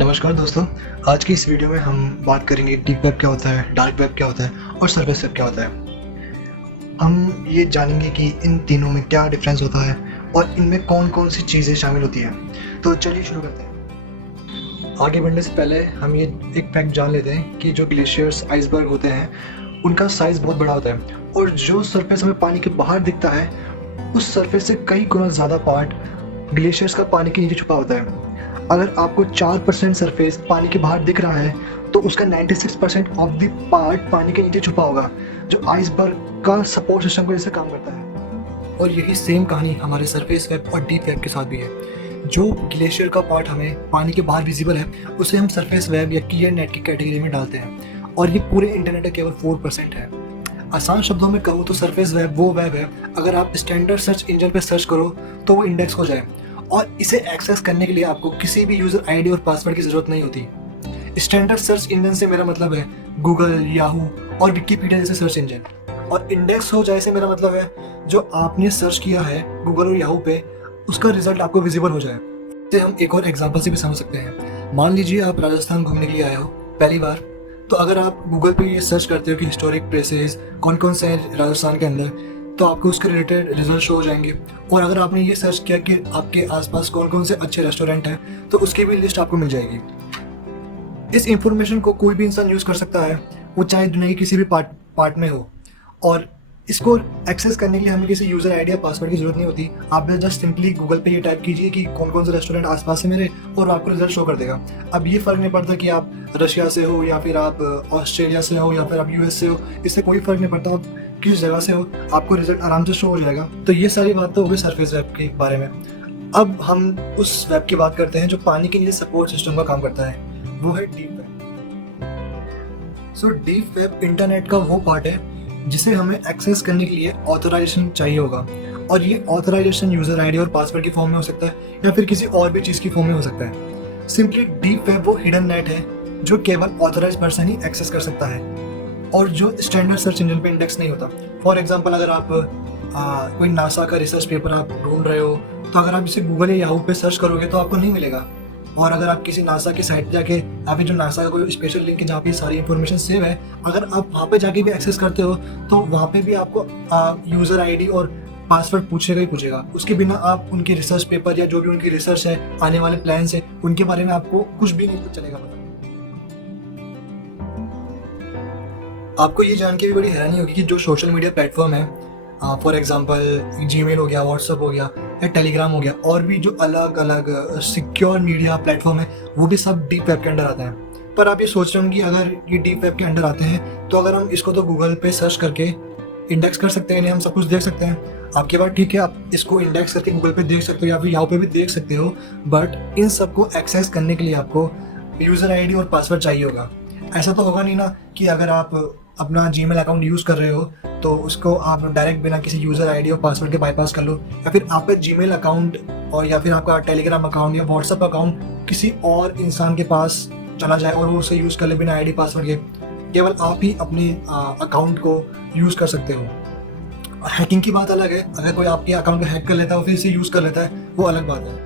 नमस्कार दोस्तों। आज की इस वीडियो में हम बात करेंगे डीप वेब क्या होता है, डार्क वेब क्या होता है और सरफेस वेब क्या होता है। हम ये जानेंगे कि इन तीनों में क्या डिफरेंस होता है और इनमें कौन-कौन सी चीज़ें शामिल होती हैं। तो चलिए शुरू करते हैं। आगे बढ़ने से पहले हम ये एक फैक्ट जान लेते हैं कि जो ग्लेशियर्स, आइसबर्ग होते हैं, उनका साइज़ बहुत बड़ा होता है और जो सरफेस हमें पानी के बाहर दिखता है, उस सरफेस से कई गुना ज़्यादा पार्ट ग्लेशियर्स का पानी के नीचे छुपा होता है। अगर आपको 4% सरफेस पानी के बाहर दिख रहा है तो उसका 96% ऑफ द पार्ट पानी के नीचे छुपा होगा, जो आइसबर्ग का सपोर्ट सिस्टम को जैसे काम करता है। और यही सेम कहानी हमारे सरफेस वेब और डीप वेब के साथ भी है। जो ग्लेशियर का पार्ट हमें पानी के बाहर विजिबल है, उसे हम सरफेस वेब या क्लियर नेट की कैटेगरी में डालते हैं और ये पूरे इंटरनेट का केवल 4% है। आसान शब्दों में कहूँ तो सरफेस वेब वो वेब है, अगर आप स्टैंडर्ड सर्च इंजन पर सर्च करो तो वो इंडेक्स हो जाए और इसे एक्सेस करने के लिए आपको किसी भी यूज़र आईडी और पासवर्ड की ज़रूरत नहीं होती। स्टैंडर्ड सर्च इंजन से मेरा मतलब है गूगल, याहू और विकिपीडिया जैसे सर्च इंजन, और इंडेक्स हो जाए से मेरा मतलब है जो आपने सर्च किया है गूगल और याहू पे, उसका रिजल्ट आपको विजिबल हो जाए। इसे हम एक और एग्जांपल से भी समझ सकते हैं। मान लीजिए आप राजस्थान घूमने के लिए आए हो पहली बार, तो अगर आप गूगल पे ये सर्च करते हो कि हिस्टोरिक प्लेसेस कौन कौन से हैं राजस्थान के अंदर, तो आपको उसके रिलेटेड रिजल्ट शो हो जाएंगे। और अगर आपने ये सर्च किया कि आपके आसपास कौन कौन से अच्छे रेस्टोरेंट हैं, तो उसकी भी लिस्ट आपको मिल जाएगी। इस इंफॉर्मेशन को कोई भी इंसान यूज़ कर सकता है, वो चाहे दुनिया के किसी भी पार्ट में हो, और इसको एक्सेस करने के लिए हमें किसी यूज़र आईडी या पासवर्ड की जरूरत नहीं होती। आप जस्ट सिंपली गूगल पे ये टाइप कीजिए कि कौन कौन से रेस्टोरेंट आसपास है मेरे, और आपको रिजल्ट शो कर देगा। अब ये फ़र्क नहीं पड़ता कि आप रशिया से हो या फिर आप ऑस्ट्रेलिया से हो या फिर आप यूएस से हो, इससे कोई फ़र्क नहीं पड़ता आप किस जगह से हो, आपको रिजल्ट आराम से शो हो जाएगा। तो ये सारी बात तो हो गई सरफेस वेब के बारे में। अब हम उस वेब की बात करते हैं जो पानी के नीचे सपोर्ट सिस्टम का काम करता है, वो है deep web. So deep web internet का वो पार्ट है जिसे हमें एक्सेस करने के लिए ऑथराइजेशन चाहिए होगा, और ये ऑथराइजेशन यूज़र आईडी और पासवर्ड की फॉर्म में हो सकता है या फिर किसी और भी चीज़ की फॉर्म में हो सकता है। सिंपली डीप वेब वो हिडन नेट है जो केवल ऑथराइज पर्सन ही एक्सेस कर सकता है और जो स्टैंडर्ड सर्च इंजन पे इंडेक्स नहीं होता। फॉर एग्जांपल, अगर आप कोई नासा का रिसर्च पेपर आप ढूंढ रहे हो, तो अगर आप इसे गूगल या याहू पे सर्च करोगे तो आपको नहीं मिलेगा। और अगर आप किसी नासा की साइट जाके, या फिर जो नासा का कोई स्पेशल लिंक है जहाँ पे सारी इन्फॉर्मेशन सेव है, अगर आप वहाँ पे जाके भी एक्सेस करते हो तो वहाँ पे भी आपको यूज़र आईडी और पासवर्ड पूछेगा ही पूछेगा। उसके बिना आप उनकी रिसर्च पेपर या जो भी उनकी रिसर्च है, आने वाले प्लान्स है, उनके बारे में आपको कुछ भी नहीं पता चलेगा। मतलब आपको ये जान के भी बड़ी हैरानी होगी कि जो सोशल मीडिया प्लेटफॉर्म है, फॉर एग्जांपल जीमेल हो गया, व्हाट्सअप हो गया या टेलीग्राम हो गया, और भी जो अलग अलग सिक्योर मीडिया प्लेटफॉर्म है, वो भी सब डीप वेब के अंडर आते हैं। पर आप ये सोच रहे होंगे कि अगर ये डीप वेब के अंडर आते हैं तो अगर हम इसको तो गूगल पे सर्च करके इंडेक्स कर सकते हैं, नहीं हम सब कुछ देख सकते हैं। आपकी बात ठीक है, आप इसको इंडेक्स करके गूगल पे देख सकते हो या फिर यहाँ पे भी देख सकते हो, बट इन सबको एक्सेस करने के लिए आपको यूज़र आईडी और पासवर्ड चाहिए होगा। ऐसा तो होगा नहीं ना कि अगर आप अपना जीमेल अकाउंट यूज़ कर रहे हो तो उसको आप डायरेक्ट बिना किसी यूज़र आईडी और पासवर्ड के बाईपास कर लो, या फिर आपका जीमेल अकाउंट और या फिर आपका टेलीग्राम अकाउंट या व्हाट्सएप अकाउंट किसी और इंसान के पास चला जाए और वो उसे यूज़ कर ले बिना आईडी पासवर्ड के। केवल आप ही अपने अकाउंट को यूज़ कर सकते हो। हैकिंग की बात अलग है, अगर कोई आपके अकाउंट को हैक कर लेता है और फिर इसे यूज़ कर लेता है, वो अलग बात है।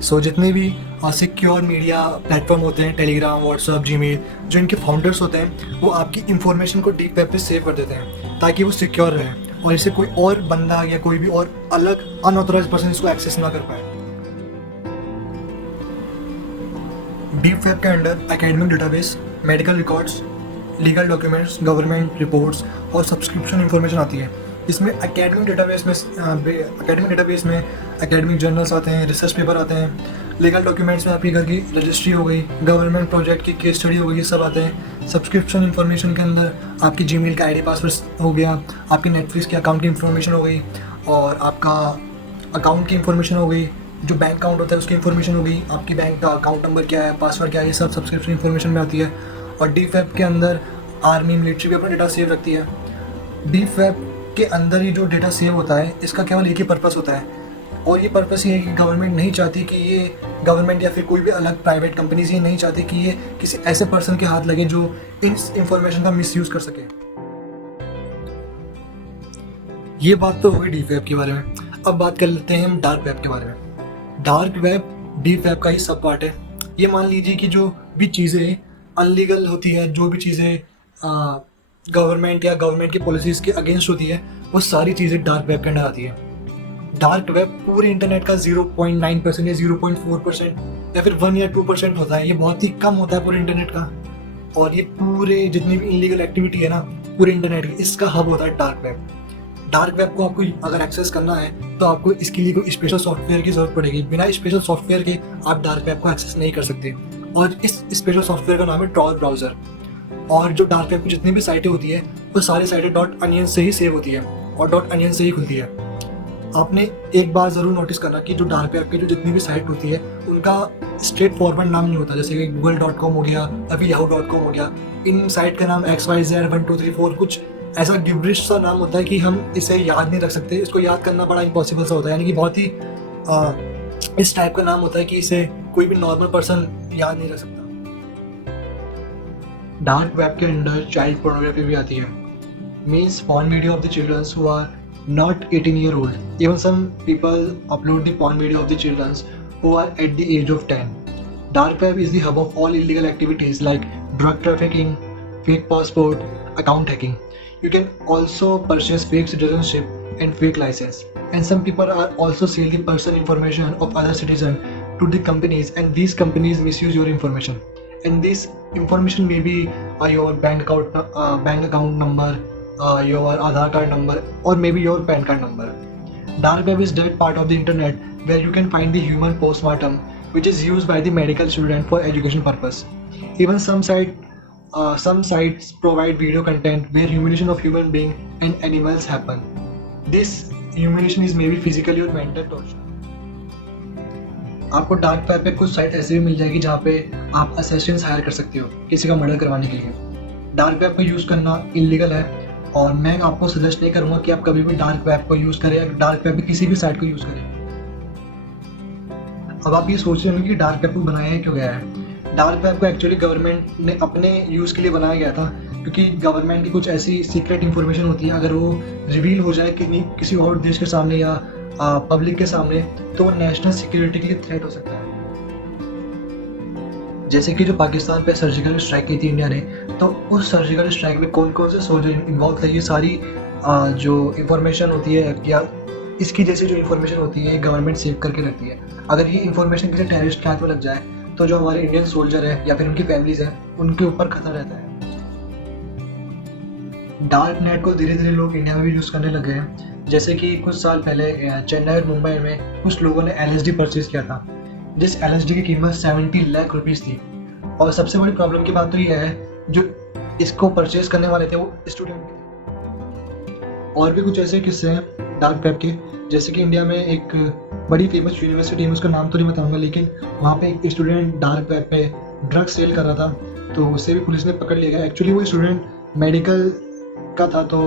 सो जितने भी सिक्योर मीडिया प्लेटफॉर्म होते हैं, टेलीग्राम, व्हाट्सएप, जीमेल, जो इनके फाउंडर्स होते हैं, वो आपकी इंफॉर्मेशन को डीप वेब पे सेव कर देते हैं ताकि वो सिक्योर रहे और इसे कोई और बंदा या कोई भी और अलग अनऑथराइज्ड पर्सन इसको एक्सेस ना कर पाए। डीप वेब के under academic database, medical records, legal documents, government reports और सब्सक्रिप्शन इंफॉर्मेशन आती है। इसमें एकेडमिक डेटाबेस में एकेडमिक जर्नल्स आते हैं, रिसर्च पेपर आते हैं। लीगल डॉक्यूमेंट्स में आपकी घर की रजिस्ट्री हो गई, गवर्नमेंट प्रोजेक्ट की केस स्टडी हो गई, ये सब आते हैं। सब्सक्रिप्शन इंफॉर्मेशन के अंदर आपकी जीमेल का आईडी पासवर्ड हो गया, आपकी नेटफ्लिक्स के अकाउंट की इंफॉर्मेशन हो गई, और आपका अकाउंट की इंफॉर्मेशन हो गई, जो बैंक अकाउंट होता है उसकी इंफॉर्मेशन हो गई, आपकी बैंक का अकाउंट नंबर क्या है, पासवर्ड क्या है, ये सब सब्सक्रिप्शन इंफॉर्मेशन में आती है। और डीप वेब के अंदर आर्मी, मिलिट्री भी अपना डेटा सेव रखती है। डीप वेब के अंदर ही जो डेटा सेव होता है, इसका केवल एक ही पर्पस होता है, और ये पर्पस ये है कि गवर्नमेंट नहीं चाहती कि ये गवर्नमेंट या फिर कोई भी अलग प्राइवेट कंपनीज ये नहीं चाहती कि ये किसी ऐसे पर्सन के हाथ लगे जो इस इंफॉर्मेशन का मिसयूज कर सके। ये बात तो होगी डीप वेब के बारे में। अब बात कर लेते हैं हम डार्क वेब के बारे में। डार्क वेब डीप वेब का ही सब पार्ट है। ये मान लीजिए कि जो भी चीज़ें अनलीगल होती है, जो भी चीज़ें गवर्नमेंट या गवर्नमेंट की पॉलिसीज़ के अगेंस्ट होती है, वो सारी चीज़ें डार्क वेब के अंडर आती है। डार्क वेब पूरे इंटरनेट का 0.9% या 0.4% या फिर 1 या 2% होता है। ये बहुत ही कम होता है पूरे इंटरनेट का। और ये पूरे जितनी भी इलीगल एक्टिविटी है ना पूरे इंटरनेट की, इसका हब होता है डार्क वेब। डार्क वेब को आपको अगर एक्सेस करना है तो आपको इसके लिए कोई स्पेशल सॉफ्टवेयर की ज़रूरत पड़ेगी। बिना स्पेशल सॉफ्टवेयर के आप डार्क वेब को एक्सेस नहीं कर सकते। और इस स्पेशल सॉफ्टवेयर का नाम है ट्रॉल ब्राउज़र। और जो डार्क वेब की जितनी भी साइटें होती है वो सारी साइटें .onion से ही सेव होती है और .onion से ही खुलती है। आपने एक बार ज़रूर नोटिस करना कि जो डार्क वेब की जो जितनी भी साइट होती है उनका स्ट्रेट फॉरवर्ड नाम नहीं होता। जैसे कि google.com हो गया, अभी yahoo.com हो गया। इन साइट का नाम XYZ 1 2 3 4 कुछ ऐसा गिब्रिश सा नाम होता है कि हम इसे याद नहीं रख सकते। इसको याद करना बड़ा इम्पॉसिबल सा होता है, यानी कि बहुत ही इस टाइप का नाम होता है कि इसे कोई भी नॉर्मल पर्सन याद नहीं रख सकता। डार्क वेब के अंदर चाइल्ड पोर्नोग्राफी भी आती है, means porn video of the children who are not 18 year old. Even some people upload the porn video of the children who are at the age of 10. Dark web is the hub of all illegal activities like drug trafficking, fake passport, account hacking. You can also purchase fake citizenship and fake license. And some people are also sell the personal information of other citizens to the companies, and these companies misuse your information. And this information may be your bank account number, your Aadhaar card number, or maybe your PAN card number. Dark web is that part of the internet where you can find the human postmortem, which is used by the medical student for education purpose. Even some sites provide video content where humiliation of human being and animals happen. This humiliation is maybe physically or mental torture. आपको dark web पे कुछ site ऐसे भी मिल जाएगी जहाँ पे आप assistants higher कर सकते हो किसी का मर्डर करवाने के लिए। डार्क वेब को यूज़ करना इलीगल है और मैं आपको सजेस्ट नहीं करूँगा कि आप कभी भी डार्क वेब को यूज़ करें या डार्क वेब की किसी भी साइट को यूज़ करें। अब आप ये सोच रहे होंगे कि डार्क वेब को बनाया है क्यों गया है। डार्क वेब को एक्चुअली गवर्नमेंट ने अपने यूज़ के लिए बनाया गया था, क्योंकि गवर्नमेंट की कुछ ऐसी सीक्रेट इन्फॉर्मेशन होती है, अगर वो रिवील हो जाए कि किसी और देश के सामने या पब्लिक के सामने, तो वो नेशनल सिक्योरिटी के लिए थ्रेट हो सकता है। जैसे कि जो पाकिस्तान पे सर्जिकल स्ट्राइक की थी इंडिया ने, तो उस सर्जिकल स्ट्राइक में कौन कौन से सोल्जर इन्वॉल्व थे, ये सारी जो इन्फॉर्मेशन होती है या इसकी जैसी जो इन्फॉर्मेशन होती है गवर्नमेंट सेव करके रखती है। अगर ये इन्फॉर्मेशन किसी टेररिस्ट के हाथ में लग जाए तो जो हमारे इंडियन सोल्जर है या फिर उनकी फैमिलीज हैं उनके ऊपर खतरा रहता है। डार्क नेट को धीरे धीरे लोग इंडिया में भी यूज़ करने लगे हैं। जैसे कि कुछ साल पहले चेन्नई और मुंबई में कुछ लोगों ने LSD परचेज किया था, जिस LSD की कीमत 70 लाख रुपीज़ थी। और सबसे बड़ी प्रॉब्लम की बात तो ये है, जो इसको परचेज करने वाले थे वो स्टूडेंट थे। और भी कुछ ऐसे किस्से हैं डार्क वेब के, जैसे कि इंडिया में एक बड़ी फेमस यूनिवर्सिटी है, उसका नाम तो नहीं बताऊंगा, लेकिन वहाँ पे एक स्टूडेंट डार्क वेब पे ड्रग सेल कर रहा था, तो उसे भी पुलिस ने पकड़ लिया गया। एक्चुअली वो स्टूडेंट मेडिकल का था, तो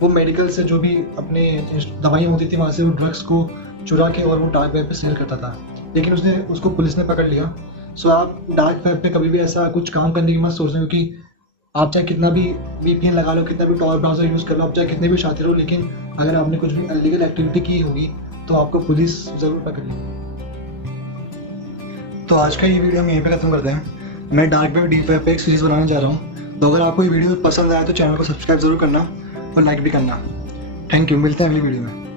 वो मेडिकल से जो भी अपने दवाइयाँ होती थी वहाँ से वो ड्रग्स को चुरा के और वो डार्क वेब पे सेल करता था, लेकिन उसको पुलिस ने पकड़ लिया। सो आप डार्क वेब पे कभी भी ऐसा कुछ काम करने की मत सोचना, क्योंकि आप चाहे कितना भी VPN लगा लो, कितना भी टॉर ब्राउज़र यूज़ कर लो, आप चाहे कितने भी शातिर हो, लेकिन अगर आपने कुछ भी इलीगल एक्टिविटी की होगी तो आपको पुलिस ज़रूर पकड़ लेगी। तो आज का ये वीडियो हम यहीं पे ख़त्म करते हैं। मैं डार्क वेब डीप वेब पे एक सीरीज़ बनाने जा रहा हूँ, तो अगर आपको ये वीडियो पसंद आया तो चैनल को सब्सक्राइब ज़रूर करना और लाइक भी करना। थैंक यू, मिलते हैं अगली वीडियो में।